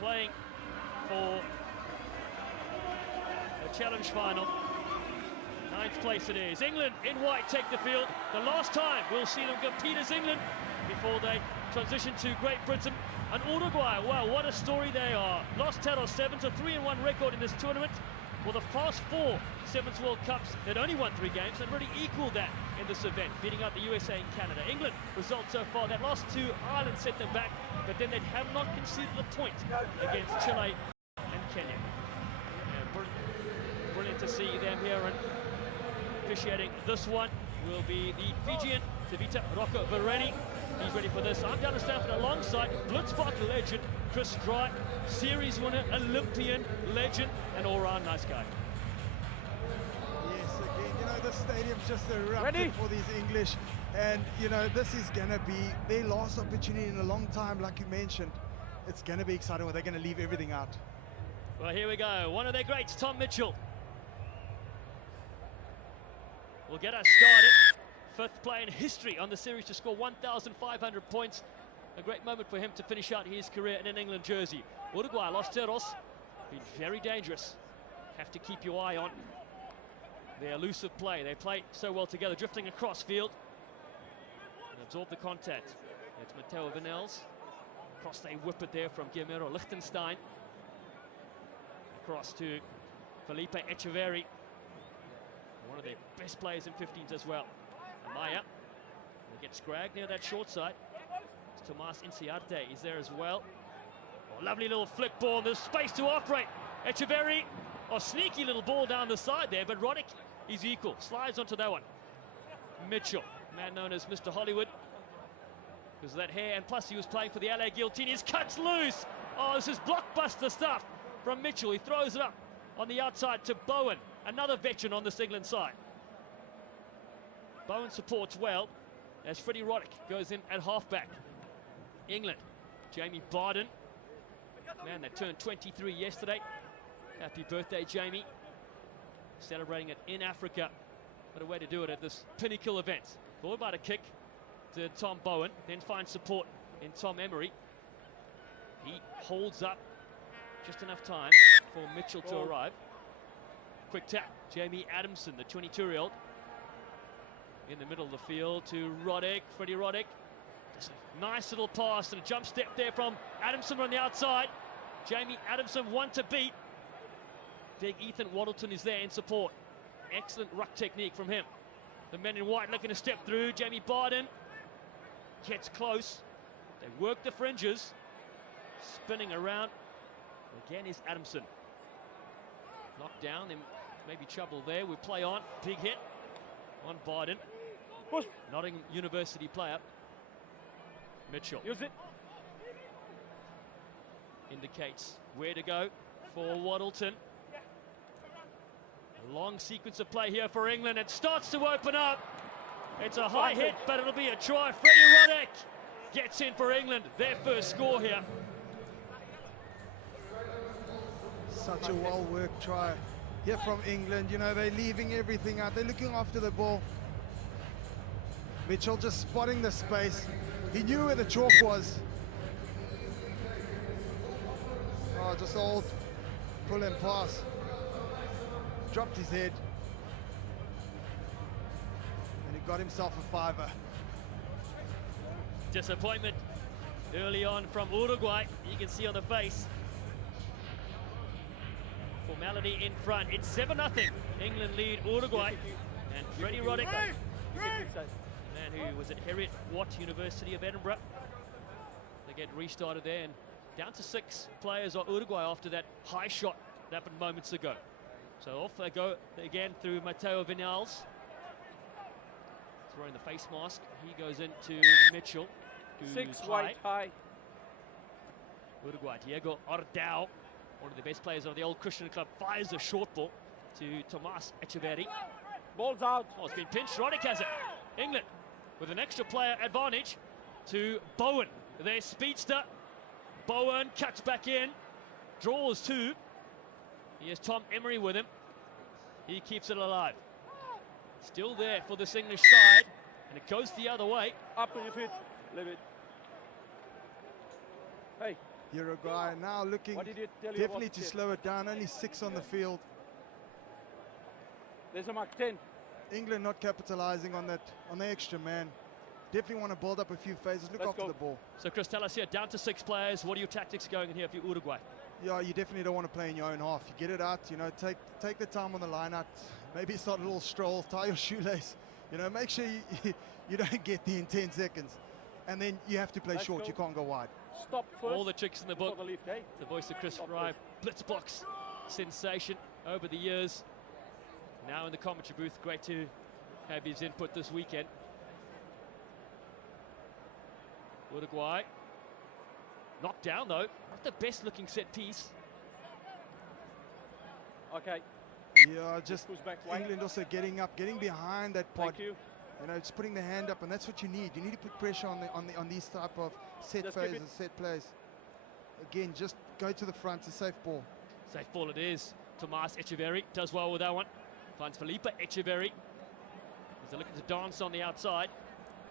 playing for the challenge final. 9th place it is. England in white take the field. The last time we'll see them compete as England before they transition to Great Britain and Uruguay. Wow, what a story they are. Los RWC7s, a 3-1 record in this tournament. Well, the past 4 Sevens World Cups, they'd only won 3 games and really equaled that in this event, beating out the USA and Canada. England results so far, that last 2, Ireland set them back, but then they have not conceded a point against Chile and Kenya. Yeah, brilliant to see them here, and officiating this one will be the Fijian Tavita Rocco Vereni. He's ready for this. I'm down to Stanford alongside Blitzbach legend Chris Dry, series winner, Olympian legend, and all-round nice guy. Yes, again, you know, the stadium's just erupted for these English, and you know, this is gonna be their last opportunity in a long time, like you mentioned. It's gonna be exciting where they're gonna leave everything out. Well, here we go. One of their greats, Tom Mitchell, will get us started. 5th player in history on the series to score 1,500 points. A great moment for him to finish out his career in an England jersey. Uruguay, Los RWC7s, been very dangerous. Have to keep your eye on their elusive play. They play so well together, drifting across field and absorb the contact. It's Matteo Vinels. Across they whip it there from Guillermo Lichtenstein. Across to Felipe Echeverri, one of their best players in 15s as well. Amaya will get scragged near that short side. Tomas Inciarte is there as well. Oh, lovely little flick ball. There's space to operate. Echeverri, sneaky little ball down the side there, but Roddick is equal. Slides onto that one. Mitchell, man known as Mr. Hollywood, because of that hair, and plus he was playing for the LA Guillotines. Cuts loose. Oh, this is blockbuster stuff from Mitchell. He throws it up on the outside to Bowen, another veteran on this England side. Bowen supports well as Freddie Roddick goes in at halfback. England, Jamie Barden, man that turned 23 yesterday. Happy birthday, Jamie. Celebrating it in Africa. What a way to do it at this pinnacle event. Ball by the kick to Tom Bowen, then finds support in Tom Emery. He holds up just enough time for Mitchell to arrive. Quick tap, Jamie Adamson, the 22-year-old. In the middle of the field to Roddick, Freddie Roddick. Just a nice little pass and a jump step there from Adamson on the outside. Jamie Adamson, one to beat. Big Ethan Waddleton is there in support. Excellent ruck technique from him. The men in white looking to step through. Jamie Barden gets close. They work the fringes. Spinning around. Again is Adamson. Knocked down, then maybe trouble there. We play on. Big hit on Barden. Nottingham University player. Mitchell. Use it. Indicates where to go for Waddleton. A long sequence of play here for England. It starts to open up. It's a high hit, but it'll be a try. Freddie Roddick gets in for England. Their first score here. Such a well-worked try here from England. You know, they're leaving everything out. They're looking after the ball. Mitchell just spotting the space. He knew where the chalk was. Oh, just old pull and pass. Dropped his head. And he got himself a fiver. Disappointment early on from Uruguay. You can see on the face. Formality in front. It's 7-0. England lead Uruguay. And Freddie Roddick, man who was at Heriot Watt University of Edinburgh. They get restarted there, and down to 6 players are Uruguay after that high shot that happened moments ago. So off they go again through Matteo Vinales. Throwing the face mask. He goes into Mitchell, who's 6 white high. Uruguay, Diego Ordao, one of the best players of the old Christian club, fires a short ball to Tomas Echeverri. Ball's out. Oh, it's been pinched. Roddick has it. England with an extra player advantage to Bowen, their speedster. Bowen cuts back in, draws 2. He has Tom Emery with him. He keeps it alive. Still there for this English side, and it goes the other way. Up on your feet. Leave it. Hey. Uruguay now looking What did you tell you definitely about to the slow it down. Only 6 on the field. There's a Mark 10. England not capitalizing on that, on the extra man. Definitely want to build up a few phases. Look Let's after go. the ball. So Chris, tell us here, down to 6 players. What are your tactics going in here for Uruguay? Yeah, you definitely don't want to play in your own half. You get it out, you know, take the time on the line out. Maybe start a little stroll, tie your shoelace. You know, make sure you don't get there in 10 seconds. And then you have to play Let's short. go. You can't go wide. Stop first. All the tricks in the before book. the leaf, okay? The voice of Chris Stop Fry, Blitzbox sensation over the years. Now in the commentary booth, great to have his input this weekend. Uruguay knocked down though, not the best looking set piece. Okay. Yeah, just Push back wide. England also getting up, getting behind that pod. Thank you. You know, just putting the hand up, and that's what you need. You need to put pressure on these type of set Just keep phases, set plays. Again, just go to the front. It's a safe ball. Safe ball it is. Tomas Echeverri does well with that one. Finds Felipe Echeverri. They're looking to dance on the outside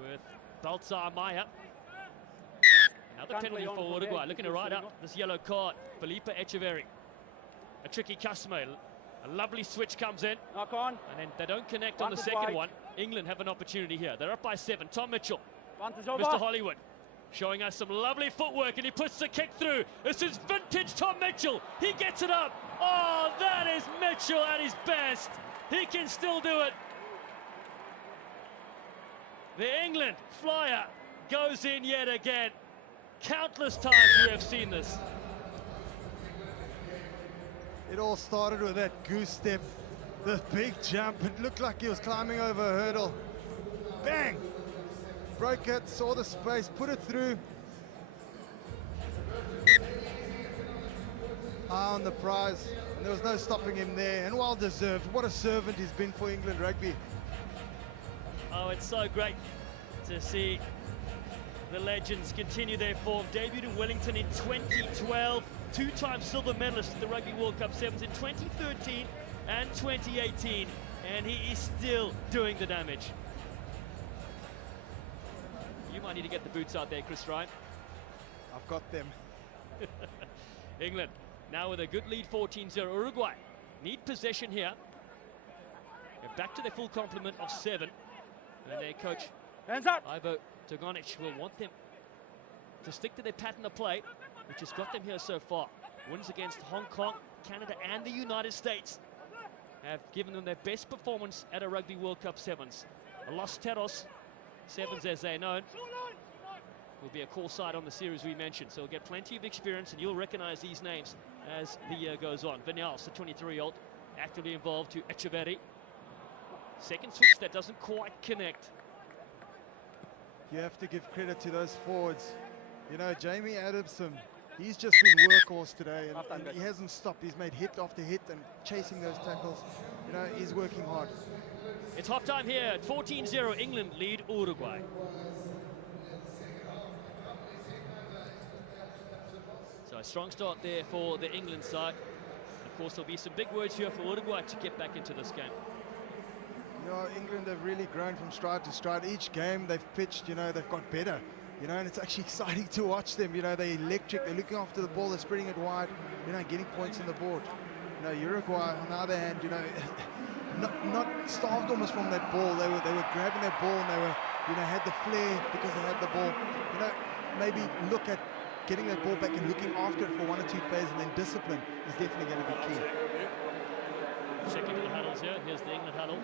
with Baltzar Maya. Another Can't penalty play on for from Uruguay, there, looking to because ride you out know. this yellow card. Felipe Echeverri. A tricky customer. A lovely switch comes in, Knock on. and then they don't connect on the Vantage second wide. one. England have an opportunity here. They're up by 7. Tom Mitchell, Vantage over. Mr. Hollywood, showing us some lovely footwork, and he puts the kick through. This is vintage Tom Mitchell. He gets it up. Oh, that is Mitchell at his best. He can still do it. The England flyer goes in yet again. Countless times we have seen this. It all started with that goose step, the big jump. It looked like he was climbing over a hurdle. Bang! Broke it, saw the space, put it through. Eye on the prize, and there was no stopping him there, and well deserved. What a servant he's been for England rugby. Oh, it's so great to see the legends continue their form. Debuted in Wellington in 2012, 2-time silver medalist at the Rugby World Cup 7s in 2013 and 2018, and he is still doing the damage. You might need to get the boots out there, Chris Ryan. I've got them. England now with a good lead, 14-0. Uruguay need possession here. They're back to their full complement of 7. And their coach, Hands up. Ivo Togonic, will want them to stick to their pattern of play, which has got them here so far. Wins against Hong Kong, Canada, and the United States have given them their best performance at a Rugby World Cup 7s. The Los Teros 7s, as they're known, will be a call side on the series we mentioned, so we'll get plenty of experience, and you'll recognize these names as the year goes on. Vinyals, the 23-year-old, actively involved to Echeverri. Second switch that doesn't quite connect. You have to give credit to those forwards. You know, Jamie Adamson, he's just been workhorse today, and he hasn't stopped. He's made hit after hit and chasing those tackles. You know, he's working hard. It's half time here at 14-0. England lead Uruguay. So a strong start there for the England side. Of course, there'll be some big words here for Uruguay to get back into this game. You know, England have really grown from stride to stride. Each game they've pitched, you know, they've got better. You know, and it's actually exciting to watch them. You know, they're electric, they're looking after the ball, they're spreading it wide, you know, getting points on the board. You know, Uruguay, on the other hand, you know, not starved almost from that ball. They were grabbing that ball, and they were, you know, had the flair because they had the ball. You know, maybe look at getting that ball back and looking after it for 1 or 2 plays, and then discipline is definitely going to be key. Checking to the huddles here. Here's the England huddle.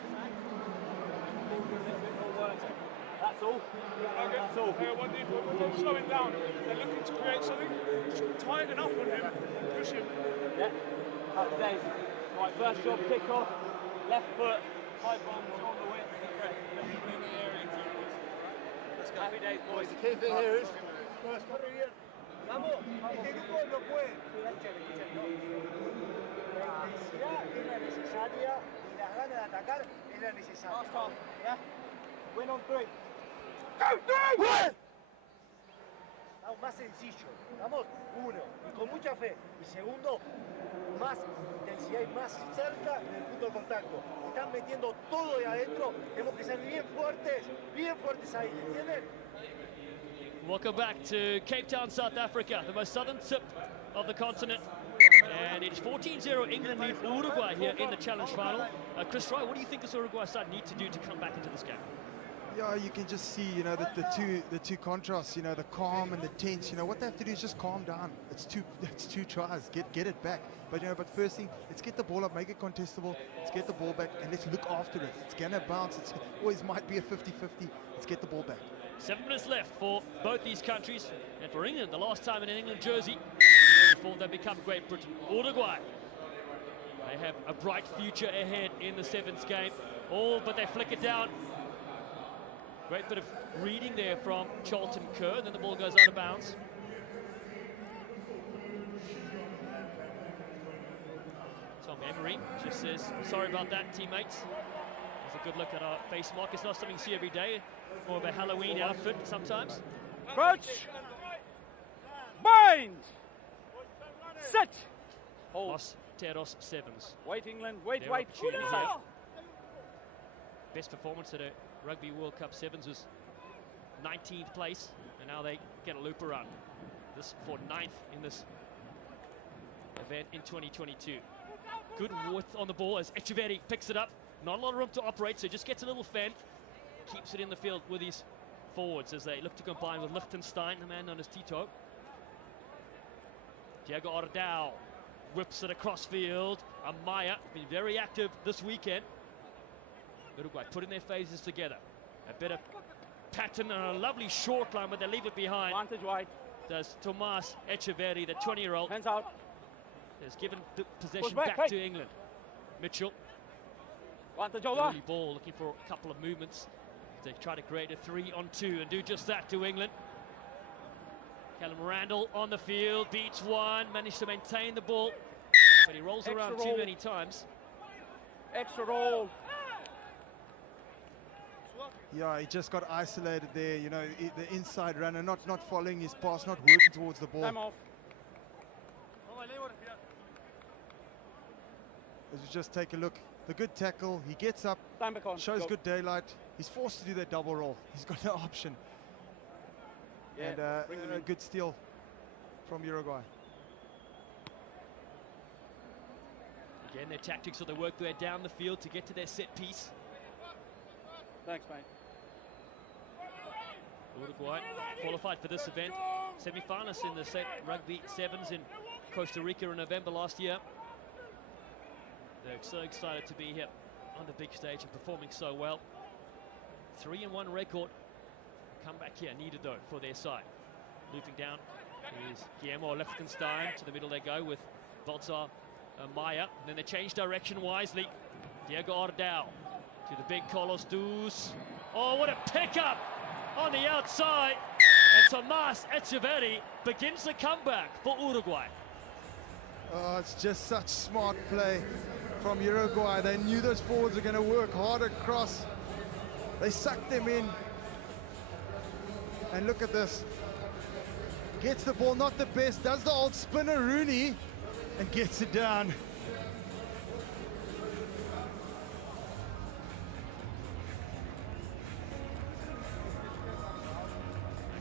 That's all. That's all. Don't slow him down. They're looking to create something. Just tighten up on him. Push him. Yeah. Happy days. Right, first job, kick off. Left foot, high bombs on the wing. Happy days, boys. Vamos, este grupo no puede. La intensidad es la necesaria y las ganas de atacar es la necesaria. ¿Ya? Win on 3. Vamos, más sencillo. Vamos, 1. Y con mucha fe. Y segundo, más intensidad y más cerca del punto de contacto. Están metiendo todo de adentro. Tenemos que ser bien fuertes ahí. ¿Entienden? Welcome back to Cape Town, South Africa, the most southern tip of the continent. And it's 14-0 England lead Uruguay here in the challenge final. Chris Roy, what do you think this Uruguay side need to do to come back into this game? Yeah, you can just see, you know, the two contrasts, you know, the calm and the tense. You know, what they have to do is just calm down. It's two tries, get it back. But you know, but first thing, let's get the ball up, make it contestable. Let's get the ball back and let's look after it. It's gonna bounce. It's always might be a 50-50. Let's get the ball back. 7 minutes left for both these countries, and for England, the last time in an England jersey before they become Great Britain. Uruguay, they have a bright future ahead in the sevens game. Oh, but they flick it down. Great bit of reading there from Charlton Kerr, and then the ball goes out of bounds. Tom Emery just says, sorry about that, teammates. There's a good look at our face mark. It's not something you see every day. More of a Halloween outfit sometimes. Coach! Bind! Set! Hold. Los Teros 7s. Wait, England. Wait, Their wait. opportunity here. Best performance at a Rugby World Cup Sevens was 19th place, and now they get a loop around. This for 9th in this event in 2022. Good width on the ball as Echeverri picks it up. Not a lot of room to operate, so just gets a little fend. Keeps it in the field with his forwards as they look to combine with Liechtenstein, the man known as Tito. Diego Ordao whips it across field. Amaya been very active this weekend. Uruguay putting their phases together. A bit of pattern and a lovely short line, but they leave it behind. Advantage wide. Does Tomas Echeverri, the 20-year-old. Hands out. Has given the possession back, back to England. Mitchell. Advantage over. Early ball, looking for a couple of movements. They try to create a 3-on-2 and do just that to England. Callum Randall on the field, beats one, managed to maintain the ball, but he rolls Extra around roll. too many times. Extra roll. Yeah, he just got isolated there. You know, the inside runner, not following his pass, not working towards the ball. Time off. As we just take a look, the good tackle, he gets up, Time back on. shows Go. good daylight. He's forced to do that double roll. He's got no option. Yeah, And bring them a in. good steal from Uruguay. Again, their tactics are they work their way down the field to get to their set piece. Thanks, mate. Uruguay qualified for this event. Semi-finalists in the Rugby Sevens in Costa Rica in November last year. They're so excited to be here on the big stage and performing so well. 3-1 record. Come back here, needed though for their side. Looping down is Guillermo Liechtenstein. To the middle they go with Baltzar Maya. And then they change direction wisely. Diego Ordao to the big Carlos Duz. Oh, what a pickup on the outside. And Tomas Echeverri begins the comeback for Uruguay. Oh, it's just such smart play from Uruguay. They knew those forwards were going to work hard across. They sucked them in. And look at this. Gets the ball, not the best, does the old spinner Rooney and gets it down.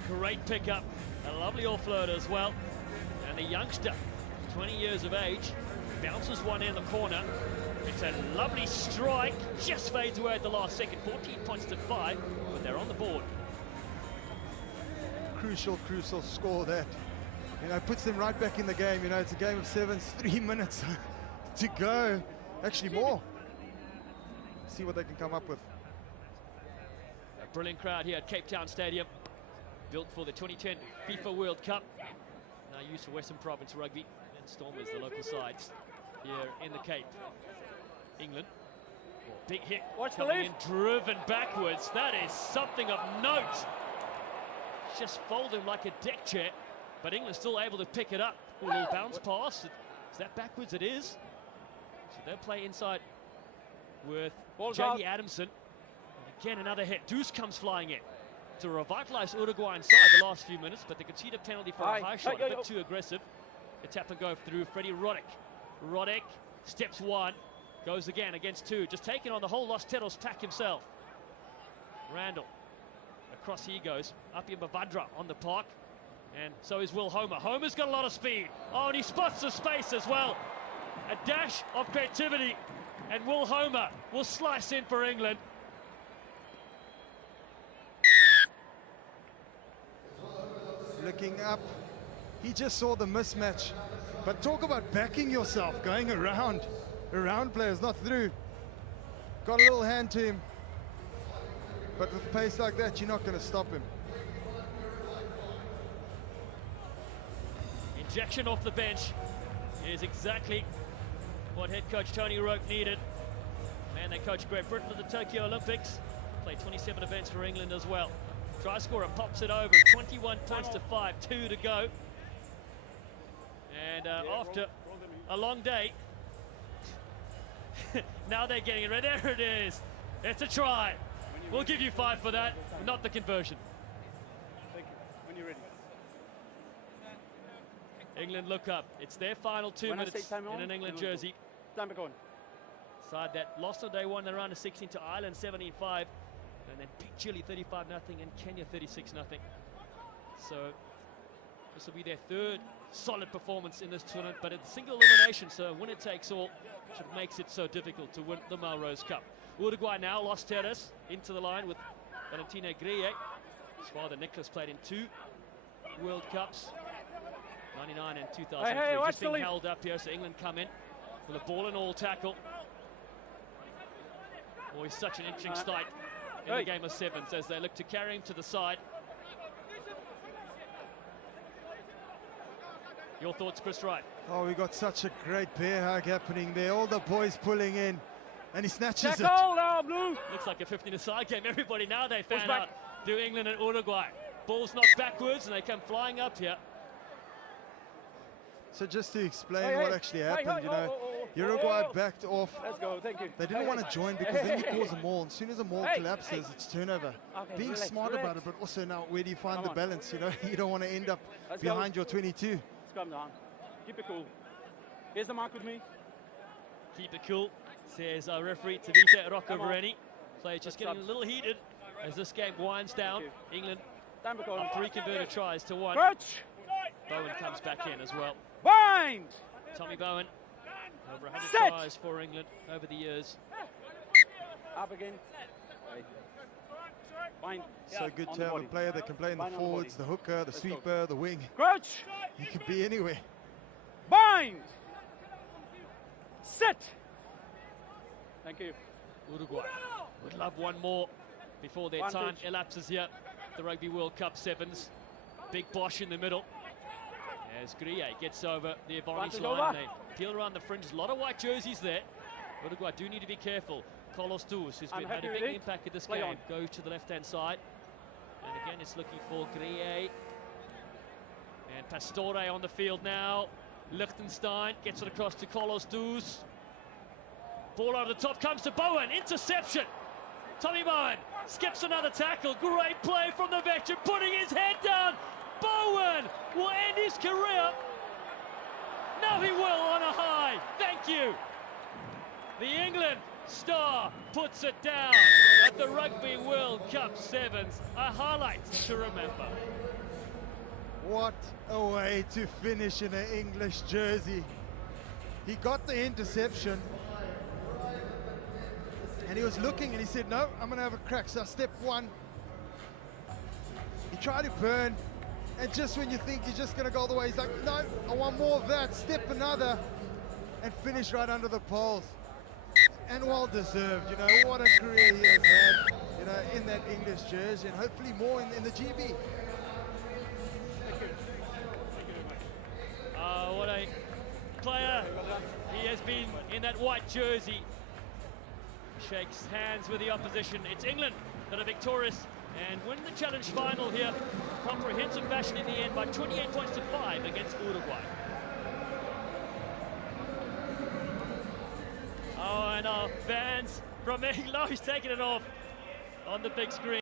Great pickup, a lovely offload as well. And the youngster, 20 years of age, bounces one in the corner. It's a lovely strike, just fades away at the last second. 14 points to 5, but they're on the board. Crucial score that. You know, puts them right back in the game. You know, it's a game of sevens, 3 minutes to go. Actually more. See what they can come up with. A brilliant crowd here at Cape Town Stadium. Built for the 2010 FIFA World Cup. Now used for Western Province Rugby and Stormers, the local sides here in the Cape. England. Big hit. Watch the coming lead. in, driven backwards. That is something of note. Just folded like a deck chair, but England still able to pick it up. A little bounce pass. Is that backwards? It is. So they'll play inside with Ball's Jamie out. Adamson. And again, another hit. Deuce comes flying in to revitalize Uruguay inside the last few minutes, but they conceded a penalty for a high shot, a bit too aggressive. A tap and go through Freddie Roddick. Roddick steps one, goes again against two, just taking on the whole Los Teros pack himself. Randall across he goes. Apia Bavadra on the park. And so is Will Homer. Homer's got a lot of speed. Oh, and he spots the space as well. A dash of creativity. And Will Homer will slice in for England. Looking up, he just saw the mismatch. But talk about backing yourself, going around players, not through. Got a little hand to him. But with pace like that, you're not going to stop him. Injection off the bench is exactly what head coach Tony Roke needed. Man, they coached Great Britain at the Tokyo Olympics. Played 27 events for England as well. Try scorer pops it over, 21 points to 5, 2 to go. And after a long day, now they're getting it right. There it is. It's a try. We'll give you 5 for that, not the conversion. Thank you. When you're ready. England look up. It's their final 2 minutes in an England jersey. Time back on. Side that lost on day 1 in the round of 16 to Ireland 17-5, and then beat Chile 35-0 and Kenya 36-0. So this will be their 3rd solid performance in this tournament, but it's single elimination, so winner takes all, which makes it so difficult to win the Melrose Cup. Uruguay now lost Teres into the line with Valentino Grille. His father Nicholas played in 2 World Cups, 99 and 2003. Hey, just being held up here, so England come in with a ball and all tackle. Always such an interesting start in the game of 7s as they look to carry him to the side. Your thoughts, Chris Wright? Oh, we got such a great bear hug happening there. All the boys pulling in, and he snatches it. Looks like a 15-a-side game. Everybody now they found out. Do England and Uruguay. Ball's knocked backwards, and they come flying up here. So just to explain what actually happened, you know, Uruguay backed off. Let's go, thank you. They didn't want to join because then you cause a maul. As soon as a maul collapses, it's turnover. Being smart about it, but also now where do you find the balance? You know, you don't want to end up behind your 22. Let's calm down. Keep it cool. Here's the mark with me. Keep it cool, says our referee Tavita Roccovereni. Players just getting a little heated as this game winds down. England on 3 converted tries to 1. Bowen comes back in as well. Bind! Tommy Bowen, over 100 tries for England over the years. Up again. Bind. So good to have a player that can play in the forwards, the hooker, the sweeper, the wing. Crouch! He can be anywhere. Bind! Sit! Thank you. Uruguay would love one more before their time elapses here. The Rugby World Cup 7s. Big Bosch in the middle. As Grille gets over the advantage line, they peel around the fringes. A lot of white jerseys there. Uruguay do need to be careful. Carlos Duas, who's had a big impact in this game, goes to the left-hand side. And again, it's looking for Grille. And Pastore on the field now. Liechtenstein gets it across to Carlos Duas. Ball over the top, comes to Bowen. Interception. Tommy Bowen skips another tackle. Great play from the veteran, putting his head down. Bowen will end his career. Now he will on a high. Thank you. The England star puts it down at the Rugby World Cup 7s. A highlight to remember. What a way to finish in an English jersey. He got the interception. And he was looking and he said, no, I'm going to have a crack. So step 1. He tried to burn. And just when you think you're just going to go all the way, he's like, no, I want more of that. Step another and finish right under the poles. And well deserved, you know, what a career he has had, you know, in that English jersey, and hopefully more in the GB. What a player he has been in that white jersey. Shakes hands with the opposition. It's England that are victorious and win the challenge final here. Comprehensive fashion in the end by 28 points to 5 against Uruguay. Oh, and our fans from England, he's taking it off on the big screen.